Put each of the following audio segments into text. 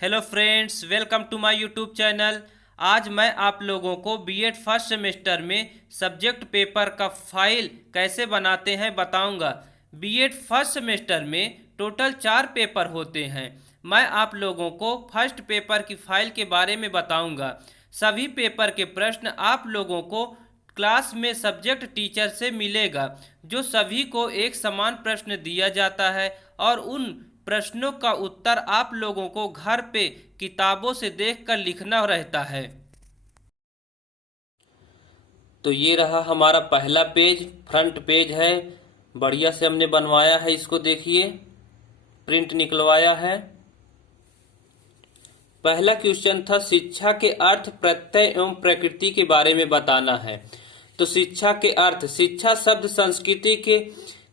Hello friends, welcome to my YouTube channel. आज मैं आप लोगों को बीएड फर्स्ट सेमेस्टर में सब्जेक्ट पेपर का फाइल कैसे बनाते हैं बताऊंगा। बीएड फर्स्ट सेमेस्टर में टोटल 4 पेपर होते हैं। मैं आप लोगों को फर्स्ट पेपर की फाइल के बारे में बताऊंगा। सभी पेपर के प्रश्न आप लोगों को क्लास में सब्जेक्ट टीचर से मिलेगा, जो सभी को एक समान प्रश्न दिया जाता है और उन प्रश्नों का उत्तर आप लोगों को घर पे किताबों से देखकर लिखना रहता है। तो ये रहा हमारा पहला पेज, फ्रंट पेज है। बढ़िया से हमने बनवाया है, इसको देखिए, प्रिंट निकलवाया है। पहला क्वेश्चन था शिक्षा के अर्थ, प्रत्यय एवं प्रकृति के बारे में बताना है। तो शिक्षा के अर्थ, शिक्षा शब्द संस्कृति के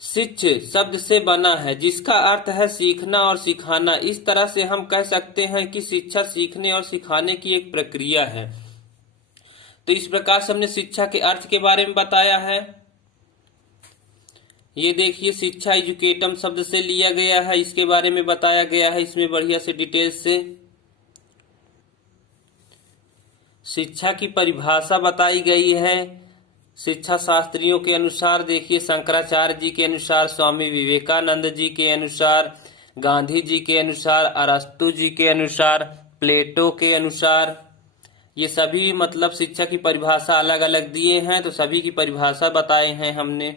शिक्ष शब्द से बना है, जिसका अर्थ है सीखना और सिखाना। इस तरह से हम कह सकते हैं कि शिक्षा सीखने और सिखाने की एक प्रक्रिया है। तो इस प्रकार से हमने शिक्षा के अर्थ के बारे में बताया है। ये देखिए, शिक्षा एजुकेटम शब्द से लिया गया है, इसके बारे में बताया गया है इसमें बढ़िया से डिटेल्स से। शिक्षा की परिभाषा बताई गई है शिक्षा शास्त्रियों के अनुसार। देखिए, शंकराचार्य जी के अनुसार, स्वामी विवेकानंद जी के अनुसार, गांधी जी के अनुसार, अरस्तु जी के अनुसार, प्लेटो के अनुसार, ये सभी मतलब शिक्षा की परिभाषा अलग अलग दिए हैं, तो सभी की परिभाषा बताए हैं हमने।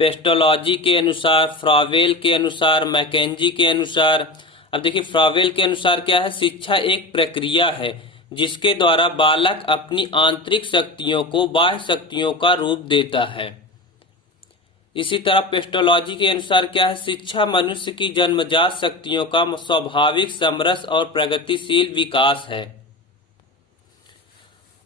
पेस्टोलॉजी के अनुसार, फ्रावेल के अनुसार, मैकेंजी के अनुसार। अब देखिए, फ्रावेल के अनुसार क्या है, शिक्षा एक प्रक्रिया है जिसके द्वारा बालक अपनी आंतरिक शक्तियों को बाह्य शक्तियों का रूप देता है। इसी तरह पेस्टोलॉजी के अनुसार क्या है, शिक्षा मनुष्य की जन्मजात शक्तियों का स्वाभाविक समरस और प्रगतिशील विकास है।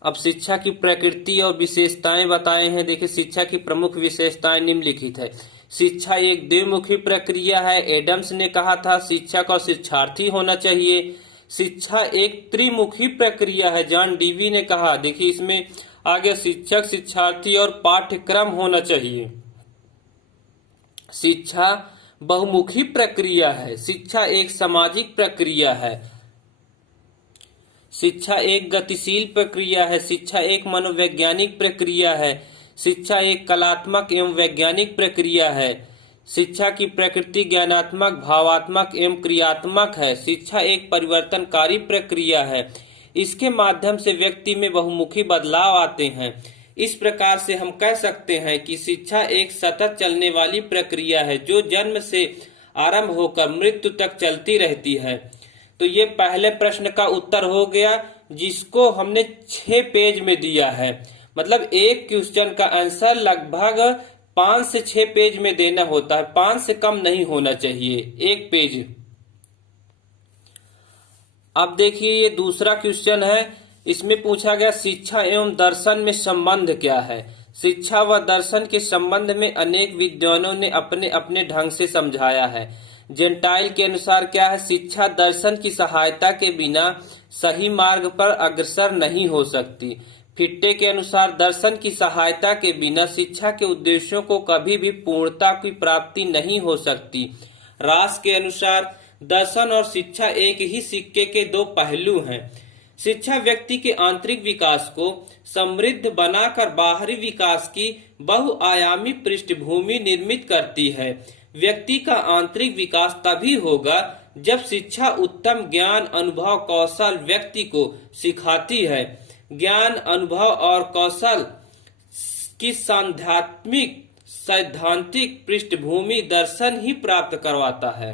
अब शिक्षा की प्रकृति और विशेषताएं बताए हैं। देखिए, शिक्षा की प्रमुख विशेषताएं निम्नलिखित है। शिक्षा एक द्विमुखी प्रक्रिया है। एडम्स ने कहा था शिक्षक और शिक्षार्थी होना चाहिए। शिक्षा एक त्रिमुखी प्रक्रिया है, जॉन डीवी ने कहा। देखिए, इसमें आगे शिक्षक, शिक्षार्थी और पाठ्यक्रम होना चाहिए। शिक्षा बहुमुखी प्रक्रिया है। शिक्षा एक सामाजिक प्रक्रिया है। शिक्षा एक गतिशील प्रक्रिया है। शिक्षा एक मनोवैज्ञानिक प्रक्रिया है। शिक्षा एक कलात्मक एवं वैज्ञानिक प्रक्रिया है। शिक्षा की प्रकृति ज्ञानात्मक, भावात्मक एवं क्रियात्मक है। शिक्षा एक परिवर्तनकारी प्रक्रिया है। इसके माध्यम से व्यक्ति में बहुमुखी बदलाव आते हैं। इस प्रकार से हम कह सकते हैं कि शिक्षा एक सतत चलने वाली प्रक्रिया है, जो जन्म से आरंभ होकर मृत्यु तक चलती रहती है। तो ये पहले प्रश्न का उत्तर हो गया, जिसको हमने 6 पेज में दिया है। मतलब एक क्वेश्चन का आंसर लगभग 5 से 6 पेज में देना होता है, 5 से कम नहीं होना चाहिए एक पेज। अब देखिए, ये दूसरा क्वेश्चन है। इसमें पूछा गया शिक्षा एवं दर्शन में संबंध क्या है। शिक्षा व दर्शन के संबंध में अनेक विद्वानों ने अपने अपने ढंग से समझाया है। जेंटाइल के अनुसार क्या है, शिक्षा दर्शन की सहायता के बिना सही मार्ग पर अग्रसर नहीं हो सकती। फिट्टे के अनुसार दर्शन की सहायता के बिना शिक्षा के उद्देश्यों को कभी भी पूर्णता की प्राप्ति नहीं हो सकती। रास के अनुसार दर्शन और शिक्षा एक ही सिक्के के 2 पहलू हैं। शिक्षा व्यक्ति के आंतरिक विकास को समृद्ध बनाकर बाहरी विकास की बहुआयामी पृष्ठभूमि निर्मित करती है। व्यक्ति का आंतरिक विकास तभी होगा जब शिक्षा उत्तम ज्ञान, अनुभव, कौशल व्यक्ति को सिखाती है। ज्ञान, अनुभव और कौशल की सांध्यात्मिक सैद्धांतिक पृष्ठभूमि दर्शन ही प्राप्त करवाता है।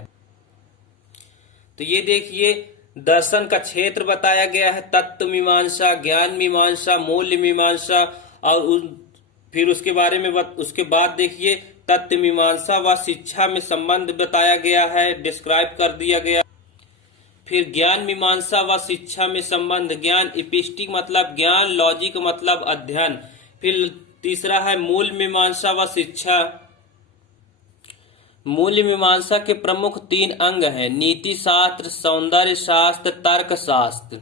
तो ये देखिए, दर्शन का क्षेत्र बताया गया है। तत्व मीमांसा, ज्ञान मीमांसा, मूल्य मीमांसा, और फिर उसके बारे में उसके बाद देखिए तत्व मीमांसा व शिक्षा में संबंध बताया गया है, डिस्क्राइब कर दिया गया। फिर ज्ञान मीमांसा व शिक्षा में संबंध, ज्ञान इपिस्टिक मतलब ज्ञान, लॉजिक मतलब अध्ययन। फिर तीसरा है मूल मीमांसा व शिक्षा। मूल्य मीमांसा के प्रमुख 3 अंग हैं, नीति शास्त्र, सौंदर्य शास्त्र, तर्क शास्त्र।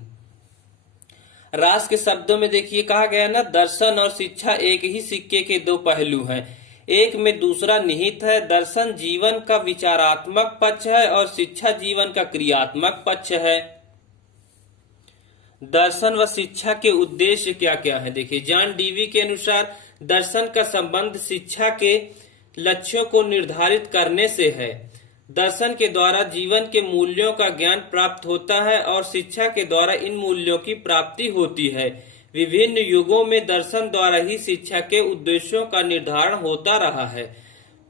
रास के शब्दों में देखिए कहा गया ना, दर्शन और शिक्षा एक ही सिक्के के 2 पहलू हैं। एक में दूसरा निहित है। दर्शन जीवन का विचारात्मक पक्ष है और शिक्षा जीवन का क्रियात्मक पक्ष है। दर्शन व शिक्षा के उद्देश्य क्या क्या है? देखिए, जॉन डीवी के अनुसार दर्शन का संबंध शिक्षा के लक्ष्यों को निर्धारित करने से है। दर्शन के द्वारा जीवन के मूल्यों का ज्ञान प्राप्त होता है और शिक्षा के द्वारा इन मूल्यों की प्राप्ति होती है। विभिन्न युगों में दर्शन द्वारा ही शिक्षा के उद्देश्यों का निर्धारण होता रहा है।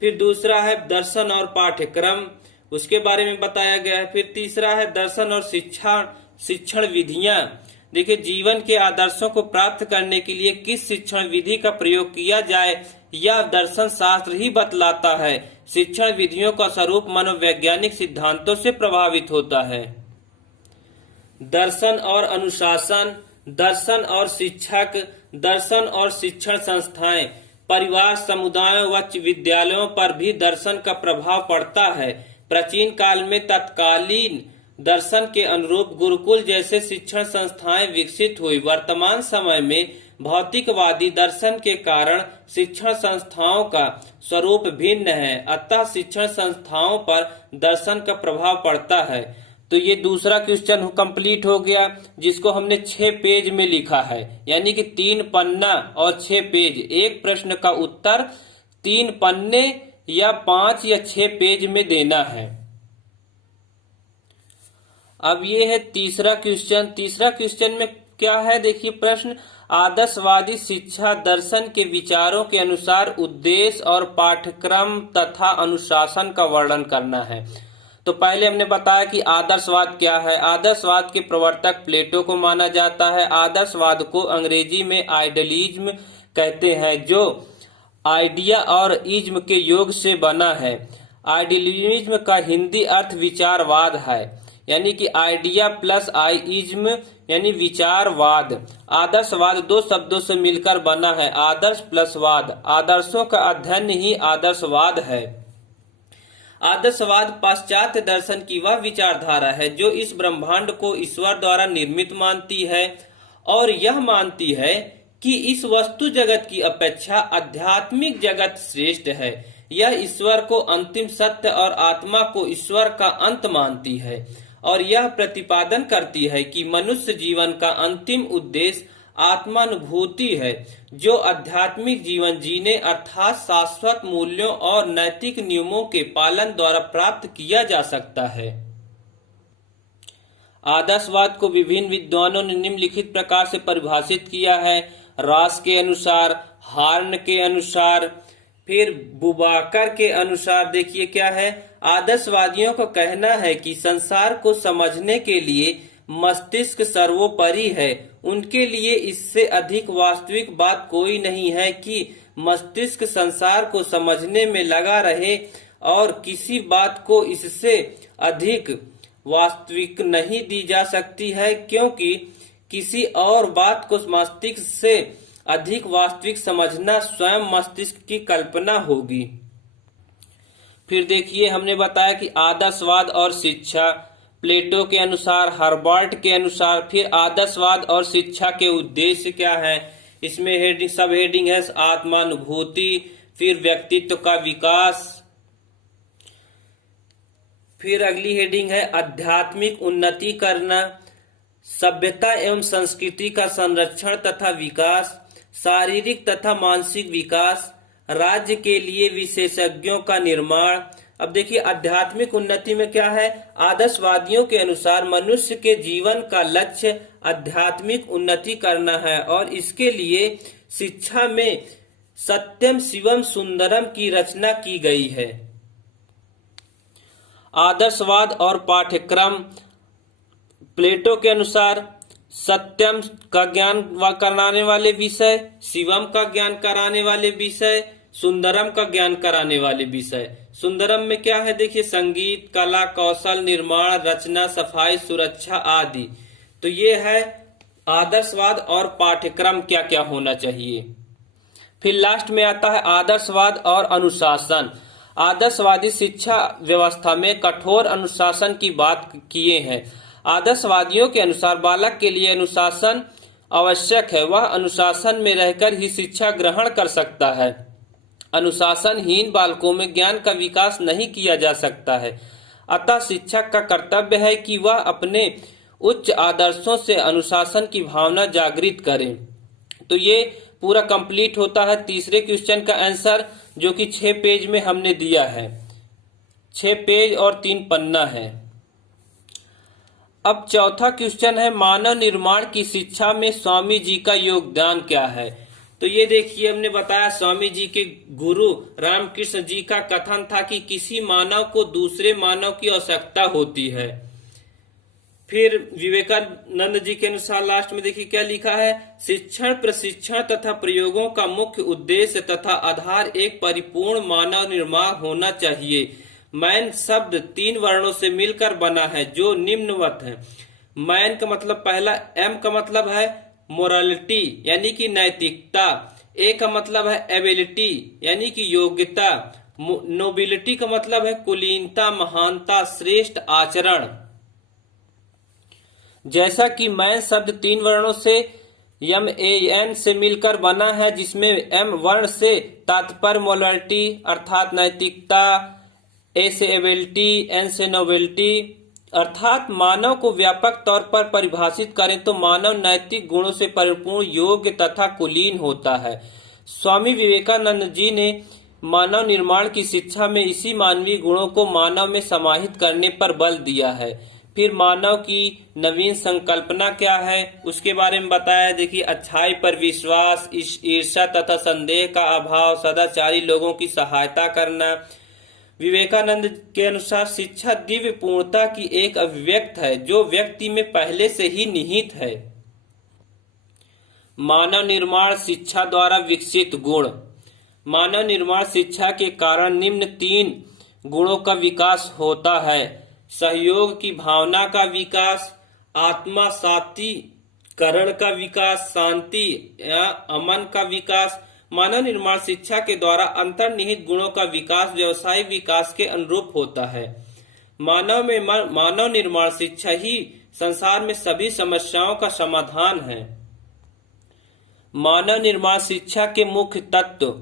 फिर दूसरा है दर्शन और पाठ्यक्रम, उसके बारे में बताया गया है। फिर तीसरा है दर्शन और शिक्षण विधियां। देखिए, जीवन के आदर्शों को प्राप्त करने के लिए किस शिक्षण विधि का प्रयोग किया जाए यह दर्शन शास्त्र ही बतलाता है। शिक्षण विधियों का स्वरूप मनोवैज्ञानिक सिद्धांतों से प्रभावित होता है। दर्शन और अनुशासन, दर्शन और शिक्षक, दर्शन और शिक्षण संस्थाएं, परिवार, समुदायों व विद्यालयों पर भी दर्शन का प्रभाव पड़ता है। प्राचीन काल में तत्कालीन दर्शन के अनुरूप गुरुकुल जैसे शिक्षण संस्थाएं विकसित हुई। वर्तमान समय में भौतिकवादी दर्शन के कारण शिक्षण संस्थाओं का स्वरूप भिन्न है, अतः शिक्षण संस्थाओं पर दर्शन का प्रभाव पड़ता है। तो ये दूसरा क्वेश्चन कंप्लीट हो गया, जिसको हमने 6 पेज में लिखा है, यानी कि 3 पन्ना और 6 पेज। एक प्रश्न का उत्तर 3 पन्ने या 5 या 6 पेज में देना है। अब ये है तीसरा क्वेश्चन। तीसरा क्वेश्चन में क्या है? देखिए, प्रश्न आदर्शवादी शिक्षा दर्शन के विचारों के अनुसार उद्देश्य और पाठ्यक्रम तथा अनुशासन का वर्णन करना है। तो पहले हमने बताया कि आदर्शवाद क्या है। आदर्शवाद के प्रवर्तक प्लेटो को माना जाता है। आदर्शवाद को अंग्रेजी में आइडियलिज्म कहते हैं, जो आइडिया और इज्म के योग से बना है। आइडियलिज्म का हिंदी अर्थ विचारवाद है, यानी कि आइडिया प्लस आइज्म यानी विचारवाद। आदर्शवाद 2 शब्दों से मिलकर बना है, आदर्श प्लस वाद। आदर्शों का अध्ययन ही आदर्शवाद है। आदर्शवाद पाश्चात्य दर्शन की वह विचारधारा है जो इस ब्रह्मांड को ईश्वर द्वारा निर्मित मानती है और यह मानती है कि इस वस्तु जगत की अपेक्षा आध्यात्मिक जगत श्रेष्ठ है। यह ईश्वर को अंतिम सत्य और आत्मा को ईश्वर का अंत मानती है और यह प्रतिपादन करती है कि मनुष्य जीवन का अंतिम उद्देश्य आत्मानुभूति है, जो आध्यात्मिक जीवन जीने अर्थात शाश्वत मूल्यों और नैतिक नियमों के पालन द्वारा प्राप्त किया जा सकता है। आदर्शवाद को विभिन्न विद्वानों ने निम्नलिखित प्रकार से परिभाषित किया है। रॉस के अनुसार, हार्न के अनुसार, फिर बुबाकर के अनुसार। देखिए क्या है, आदर्शवादियों का कहना है कि संसार को समझने के लिए मस्तिष्क सर्वोपरि है। उनके लिए इससे अधिक वास्तविक बात कोई नहीं है कि मस्तिष्क संसार को समझने में लगा रहे और किसी बात को इससे अधिक वास्तविक नहीं दी जा सकती है, क्योंकि किसी और बात को मस्तिष्क से अधिक वास्तविक समझना स्वयं मस्तिष्क की कल्पना होगी। फिर देखिए, हमने बताया कि आदर्शवाद और शिक्षा, प्लेटो के अनुसार, हर्बर्ट के अनुसार। फिर आदर्शवाद और शिक्षा के उद्देश्य क्या है? इसमें हेडिंग, सब हेडिंग है आत्मानुभूति, फिर व्यक्तित्व का विकास, फिर अगली हेडिंग है आध्यात्मिक उन्नति करना, सभ्यता एवं संस्कृति का संरक्षण तथा विकास, शारीरिक तथा मानसिक विकास, राज्य के लिए विशेषज्ञों का निर्माण। अब देखिए, आध्यात्मिक उन्नति में क्या है? आदर्शवादियों के अनुसार मनुष्य के जीवन का लक्ष्य आध्यात्मिक उन्नति करना है और इसके लिए शिक्षा में सत्यम शिवम सुंदरम की रचना की गई है। आदर्शवाद और पाठ्यक्रम, प्लेटो के अनुसार सत्यम का ज्ञान कराने वाले विषय, शिवम का ज्ञान कराने वाले विषय, सुंदरम का ज्ञान कराने वाले विषय। सुंदरम में क्या है? देखिए, संगीत, कला, कौशल, निर्माण, रचना, सफाई, सुरक्षा आदि। तो ये है आदर्शवाद और पाठ्यक्रम क्या क्या होना चाहिए। फिर लास्ट में आता है आदर्शवाद और अनुशासन। आदर्शवादी शिक्षा व्यवस्था में कठोर अनुशासन की बात किए हैं। आदर्शवादियों के अनुसार बालक के लिए अनुशासन आवश्यक है, वह अनुशासन में रहकर ही शिक्षा ग्रहण कर सकता है। अनुशासनहीन बालकों में ज्ञान का विकास नहीं किया जा सकता है। अतः शिक्षक का कर्तव्य है कि वह अपने उच्च आदर्शों से अनुशासन की भावना जागृत करे। तो ये पूरा कंप्लीट होता है तीसरे क्वेश्चन का आंसर, जो कि 6 पेज में हमने दिया है। 6 पेज और 3 पन्ना है। अब चौथा क्वेश्चन है, मानव निर्माण की शिक्षा में स्वामी जी का योगदान क्या है। तो ये देखिए, हमने बताया स्वामी जी के गुरु रामकृष्ण जी का कथन था कि किसी मानव को दूसरे मानव की आवश्यकता होती है। फिर विवेकानंद जी के अनुसार लास्ट में देखिए क्या लिखा है, शिक्षण, प्रशिक्षण तथा प्रयोगों का मुख्य उद्देश्य तथा आधार एक परिपूर्ण मानव निर्माण होना चाहिए। मैन शब्द 3 वर्णों से मिलकर बना है जो निम्नवत है। मैन का मतलब, पहला एम का मतलब है मोरालिटी यानी कि नैतिकता, ए का मतलब है एबिलिटी यानी कि योग्यता, नोबिलिटी का मतलब है कुलीनता, महानता, श्रेष्ठ आचरण। जैसा कि मैन शब्द 3 वर्णों से MAN से मिलकर बना है, जिसमें M वर्ण से तात्पर्य मोरालिटी अर्थात नैतिकता, A से एबिलिटी, N से नोबिलिटी अर्थात मानव को व्यापक तौर पर परिभाषित करें तो मानव नैतिक गुणों से परिपूर्ण, योग्य तथा कुलीन होता है। स्वामी विवेकानंद जी ने मानव निर्माण की शिक्षा में इसी मानवीय गुणों को मानव में समाहित करने पर बल दिया है। फिर मानव की नवीन संकल्पना क्या है उसके बारे में बताया। देखिए, अच्छाई पर विश्वास, ईर्ष्या तथा संदेह का अभाव, सदाचारी लोगों की सहायता करना। विवेकानंद के अनुसार शिक्षा दिव्य पूर्णता की एक अभिव्यक्त है जो व्यक्ति में पहले से ही निहित है। मानव निर्माण शिक्षा द्वारा विकसित गुण। मानव निर्माण शिक्षा के कारण निम्न 3 गुणों का विकास होता है। सहयोग की भावना का विकास, आत्मा सात्विकरण का विकास, शांति या अमन का विकास। मानव निर्माण शिक्षा के द्वारा अंतर्निहित गुणों का विकास व्यवसायिक विकास के अनुरूप होता है। मानव निर्माण शिक्षा ही संसार में सभी समस्याओं का समाधान है। मानव निर्माण शिक्षा के मुख्य तत्व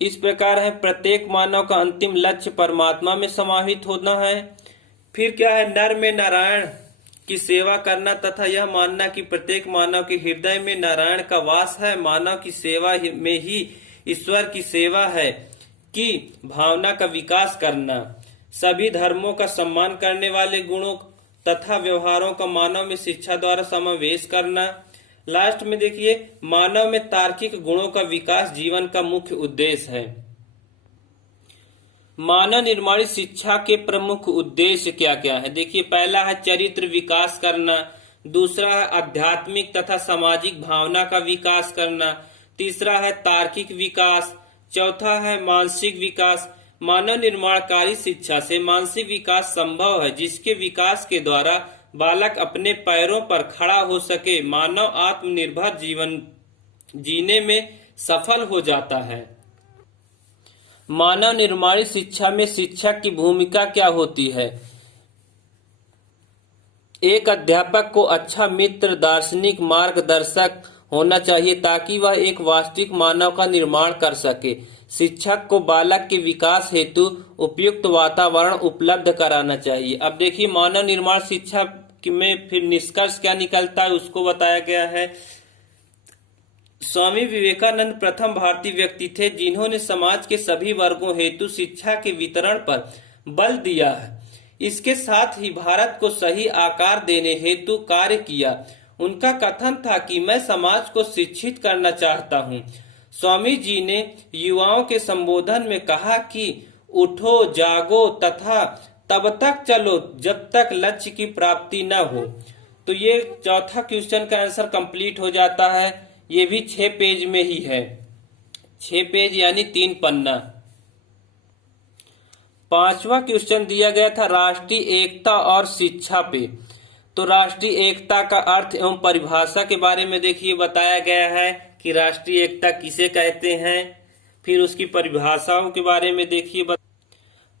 इस प्रकार है। प्रत्येक मानव का अंतिम लक्ष्य परमात्मा में समाहित होना है। फिर क्या है, नर में नारायण की सेवा करना तथा यह मानना कि प्रत्येक मानव के हृदय में नारायण का वास है। मानव की सेवा में ही ईश्वर की सेवा है कि भावना का विकास करना। सभी धर्मों का सम्मान करने वाले गुणों तथा व्यवहारों का मानव में शिक्षा द्वारा समावेश करना। लास्ट में देखिए, मानव में तार्किक गुणों का विकास जीवन का मुख्य उद्देश्य है। मानव निर्माणी शिक्षा के प्रमुख उद्देश्य क्या क्या है। देखिए, पहला है चरित्र विकास करना, दूसरा है आध्यात्मिक तथा सामाजिक भावना का विकास करना, तीसरा है तार्किक विकास, चौथा है मानसिक विकास। मानव निर्माणकारी शिक्षा से मानसिक विकास संभव है, जिसके विकास के द्वारा बालक अपने पैरों पर खड़ा हो सके, मानव आत्मनिर्भर जीवन जीने में सफल हो जाता है। मानव निर्माणी शिक्षा में शिक्षक की भूमिका क्या होती है। एक अध्यापक को अच्छा मित्र, दार्शनिक, मार्गदर्शक होना चाहिए ताकि वह एक वास्तविक मानव का निर्माण कर सके। शिक्षक को बालक के विकास हेतु उपयुक्त वातावरण उपलब्ध कराना चाहिए। अब देखिए, मानव निर्माण शिक्षा में फिर निष्कर्ष क्या निकलता है उसको बताया गया है। स्वामी विवेकानंद प्रथम भारतीय व्यक्ति थे जिन्होंने समाज के सभी वर्गों हेतु शिक्षा के वितरण पर बल दिया है। इसके साथ ही भारत को सही आकार देने हेतु कार्य किया। उनका कथन था कि मैं समाज को शिक्षित करना चाहता हूँ। स्वामी जी ने युवाओं के संबोधन में कहा कि उठो, जागो तथा तब तक चलो जब तक लक्ष्य की प्राप्ति न हो। तो ये चौथा क्वेश्चन का आंसर कंप्लीट हो जाता है। ये भी 6 पेज में ही है, 6 पेज यानी 3 पन्ना। पांचवा क्वेश्चन दिया गया था राष्ट्रीय एकता और शिक्षा पे। तो राष्ट्रीय एकता का अर्थ एवं परिभाषा के बारे में देखिए बताया गया है कि राष्ट्रीय एकता किसे कहते हैं। फिर उसकी परिभाषाओं के बारे में देखिए।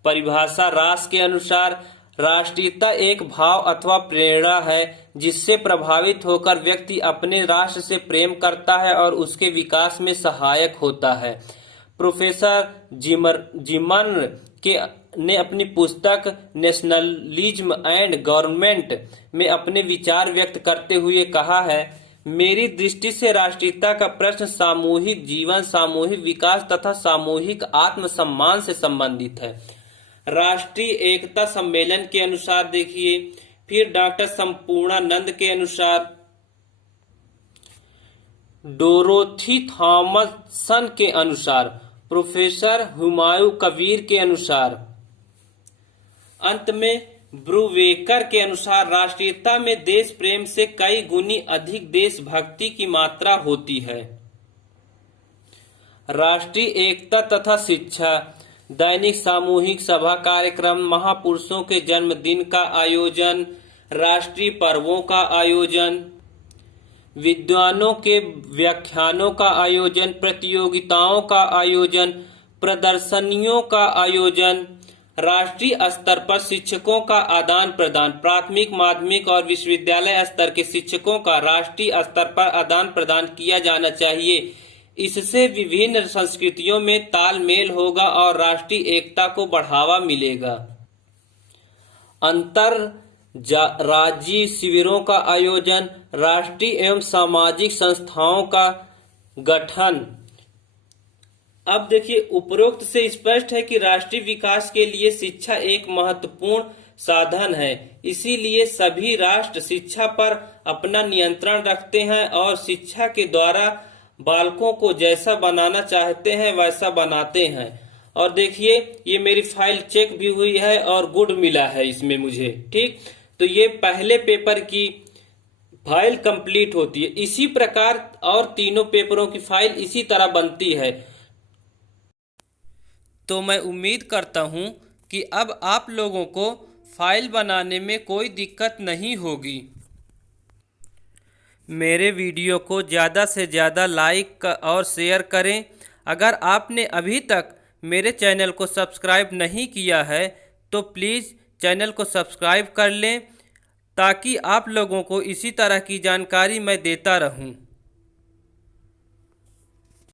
परिभाषा राष्ट्र के अनुसार राष्ट्रीयता एक भाव अथवा प्रेरणा है जिससे प्रभावित होकर व्यक्ति अपने राष्ट्र से प्रेम करता है और उसके विकास में सहायक होता है। प्रोफेसर जिमन ने अपनी पुस्तक नेशनलिज्म एंड गवर्नमेंट में अपने विचार व्यक्त करते हुए कहा है, मेरी दृष्टि से राष्ट्रीयता का प्रश्न सामूहिक जीवन, सामूहिक विकास तथा सामूहिक आत्मसम्मान से संबंधित है। राष्ट्रीय एकता सम्मेलन के अनुसार देखिए, फिर डॉक्टर संपूर्णानंद के अनुसार, डोरोथी थॉमसन के अनुसार, प्रोफेसर हुमायूं कबीर के अनुसार, अंत में ब्रूवेकर के अनुसार राष्ट्रीयता में देश प्रेम से कई गुनी अधिक देशभक्ति की मात्रा होती है। राष्ट्रीय एकता तथा शिक्षा, दैनिक सामूहिक सभा कार्यक्रम, महापुरुषों के जन्मदिन का आयोजन, राष्ट्रीय पर्वों का आयोजन, विद्वानों के व्याख्यानों का आयोजन, प्रतियोगिताओं का आयोजन, प्रदर्शनियों का आयोजन, राष्ट्रीय स्तर पर शिक्षकों का आदान प्रदान, प्राथमिक, माध्यमिक और विश्वविद्यालय स्तर के शिक्षकों का राष्ट्रीय स्तर पर आदान प्रदान किया जाना चाहिए। इससे विभिन्न संस्कृतियों में तालमेल होगा और राष्ट्रीय एकता को बढ़ावा मिलेगा। अंतर राज्यीय शिविरों का आयोजन, राष्ट्रीय एवं सामाजिक संस्थाओं का गठन। अब देखिए, उपरोक्त से स्पष्ट है कि राष्ट्रीय विकास के लिए शिक्षा एक महत्वपूर्ण साधन है। इसीलिए सभी राष्ट्र शिक्षा पर अपना नियंत्रण रखते हैं और शिक्षा के द्वारा बालकों को जैसा बनाना चाहते हैं वैसा बनाते हैं। और देखिए, ये मेरी फाइल चेक भी हुई है और गुड मिला है इसमें मुझे, ठीक। तो ये पहले पेपर की फाइल कंप्लीट होती है। इसी प्रकार और तीनों पेपरों की फाइल इसी तरह बनती है। तो मैं उम्मीद करता हूं कि अब आप लोगों को फाइल बनाने में कोई दिक्कत नहीं होगी। मेरे वीडियो को ज़्यादा से ज़्यादा लाइक और शेयर करें। अगर आपने अभी तक मेरे चैनल को सब्सक्राइब नहीं किया है तो प्लीज़ चैनल को सब्सक्राइब कर लें, ताकि आप लोगों को इसी तरह की जानकारी मैं देता रहूं।